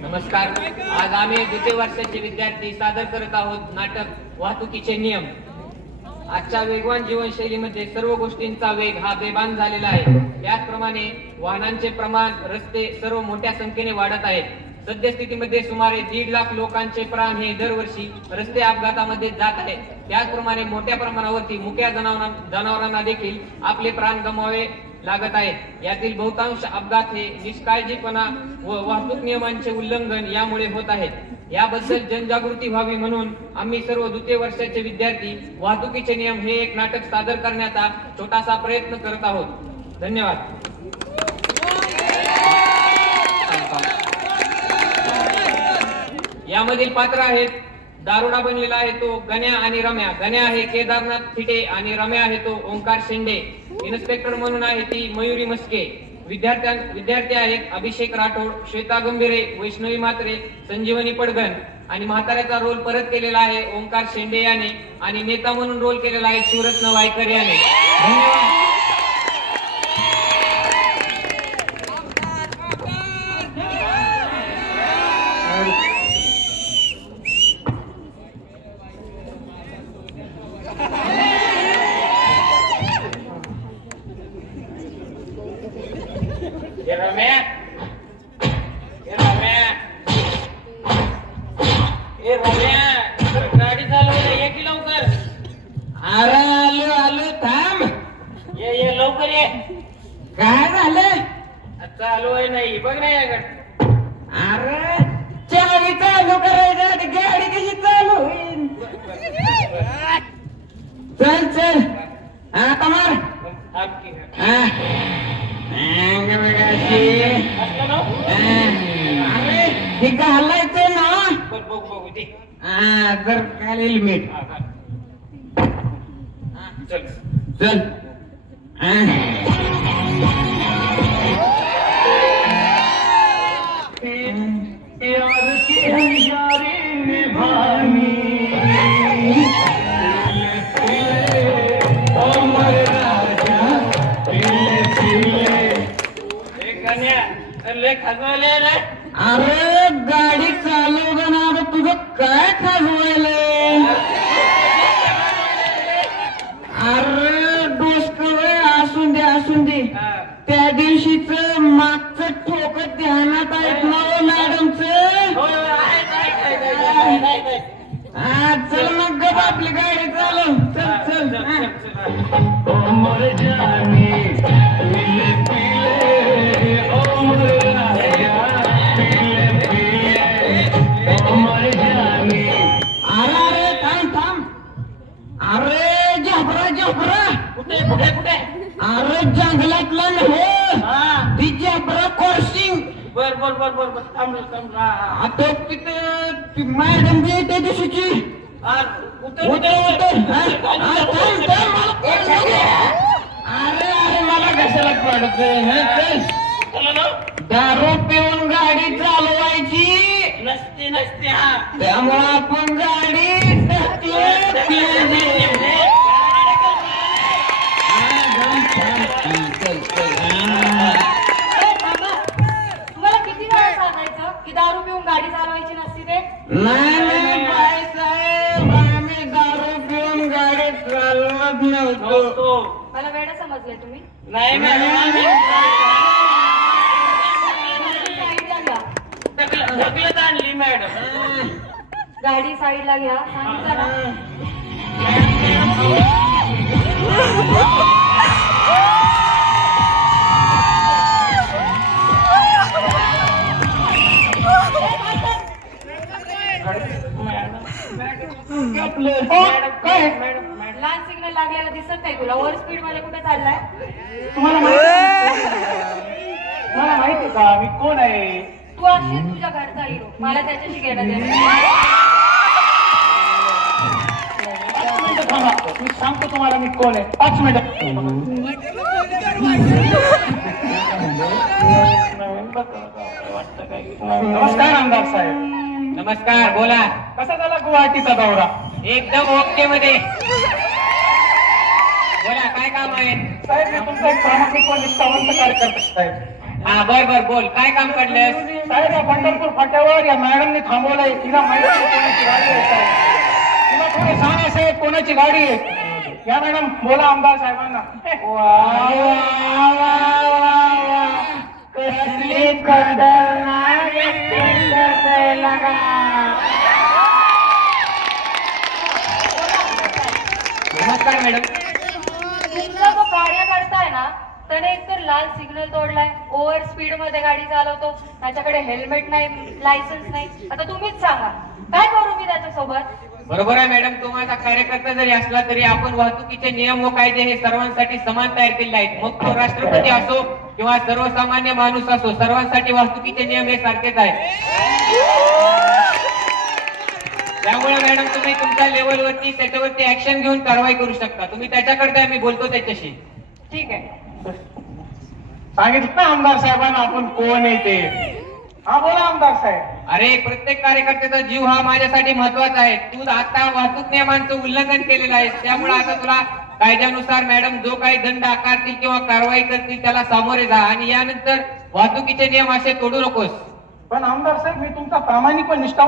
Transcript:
नमस्कार. आज आम्ही द्वितीय वर्षाचे विद्यार्थी सादर करत आहोत नाटक वाहतुकीचे नियम. आजच्या वेगवान जीवनशैलीमध्ये सर्व गोष्टींचा वेग हा बेभान झालेला आहे. त्याचप्रमाणे वाहनांचे प्रमाण, रस्ते सर्व मोठ्या संख्येने वाढत आहेत. सद्यस्थितीमध्ये सुमारे 1.5 लाख लोकांचे प्राण हे दरवर्षी रस्ते अपघातामध्ये जात आहेत. त्याचप्रमाणे मोठ्या प्रमाणावरती मुक्या जनावरांना देखील आपले प्राण गमवावे लागत आहेत. यातील बहुतांश अपघात हे निष्काळजीपणा व वाहतूक नियमांचे उल्लंघन यामुळे होत आहेत. याबद्दल जनजागृती व्हावी म्हणून आम्ही सर्व द्वितीय वर्षाचे विद्यार्थी वाहतुकीचे नियम हे एक नाटक सादर करण्याचा छोटासा प्रयत्न करत आहोत. धन्यवाद. यामधील पात्र आहेत. दारुडा बनलेला आहे तो गण्या आणि रम्या. गण्या आहे केदारनाथ थिटे आणि रम्या आहे तो ओंकार शेंडे. इन्स्पेक्टर म्हणून आहे ती मयुरी मस्के. विद्यार्थी आहेत अभिषेक राठोड, श्वेता गंभीरे, वैष्णवी म्हात्रे, संजीवनी पडगण. आणि म्हाताऱ्याचा रोल परत केलेला आहे ओंकार शेंडे याने आणि नेता म्हणून रोल केलेला आहे शिवरत्न वायकर याने. धन्यवाद. गाडी चालवलं ये की लवकर. अरे आलो आलो थांब. ये लवकर ये. काय झालं? चालू आहे नाही बघ नाही. अरे चावी चालू करायचं गाडी कशी चालू होईल? चल चल आता मार. अरे हे घालायचं ना. बघू दे. जर काल हेल्मेट. चल चल. अरे गाडी चालवताना तुझं काय खाजवायलंय? अरे डोसकं असून दे. त्या दिवशीच मागचं ठोकत ध्यानात ऐकलं मॅडमच. चल मग गप आपली गाडी चालव. चल अरे थांब. अरे जबरा कुठे अरे जंगलातला नव्हे ती जबरा क्रॉसिंग. बर आता तिथे मॅडम बी त्या दिवशीची. अरे मला कशाला पडत? दारू पिऊन गाडी चालवायची नसते. त्यामुळे आपण गाडी तुम्हाला किती वेळा सांगायचं की दारू पिऊन गाडी चालवायची नसती ते? नाही बाईसाहेब, आम्ही दारू पिऊन गाडी चालवत नव्हतो. मला वेळ समजले तुम्ही? नाही ढकलत आणली मॅडम. गाडी साईडला घ्या सांगितलं ना. लाल सिग्नल लागलेला दिसत नाही तुला? ओव्हर स्पीड मध्ये कुठे चाललाय? तुम्हाला माहिती का मी कोण आहे? तू असेल तुझ्या घरचा हिरो. मला त्याच्याशी घेणं देणं. मी सांगतो तुम्हाला मी कोण आहे. 5 मिनिटं. नमस्कार आमदार साहेब. नमस्कार, बोला. कसा झाला गुवाहाटीचा दौरा? एकदम ओके मध्ये. बोला, काय काम आहे? साहेब मी तुमचा एक प्रामाणिक व निष्ठावंत कार्यकर्ता साहेब. हा, बर बोल, काय काम पडलंस? साहेब या पंढरपूर फाट्यावर या मॅडमने थांबवलंय. तिला माहिती आहे कोणाची गाडी आहे साहेब. तिला थोडे सांगा साहेब कोणाची गाडी आहे. या मॅडम बोला आमदार साहेबांना. कसली खतरनाक acting करतोय लगा. नमस्कार मॅडम. तुमचा जो कार्यकर्ता आहे ना त्याने एकतर लाल सिग्नल तोडलाय, ओव्हर स्पीड मध्ये गाडी चालवतो, त्याच्याकडे हेल्मेट नाही, लायसन्स नाही. आता तुम्हीच सांगा काय करू मी त्याच्यासोबत? बरोबर आहे मॅडम, तो माझा कार्यकर्ता जरी असला तरी आपण वाहतुकीचे नियम व कायदे हे सर्वांसाठी समान तयार केले आहेत. मग तो राष्ट्रपती असो किंवा सर्वसामान्य माणूस असो, सर्वांसाठी वाहतुकीचे नियम हे सारखेच आहेत. त्यामुळे मॅडम तुम्ही तुमच्या लेवलवरती त्याच्यावरती ऍक्शन घेऊन कारवाई करू शकता. तुम्ही त्याच्याकडे मी बोलतो त्याच्याशी. ठीक आहे. सांगितलं ना आमदार साहेबांना आपण कोण आहे ते. हा बोला आमदार साहेब. अरे, प्रत्येक कार्यकर्त्याचा जीव हा माझ्यासाठी महत्वाचा आहे. तू आता वाहतूक नियमांचं उल्लंघन केलेलं आहे, त्यामुळे आता तुला कायद्यानुसार मॅडम जो काही दंड आकारतील किंवा कारवाई करतील त्याला सामोरे जा आणि यानंतर वाहतुकीचे नियम असे तोडू नकोस. पण आमदार साहेब मी तुमचा प्रामाणिक व निष्ठावंत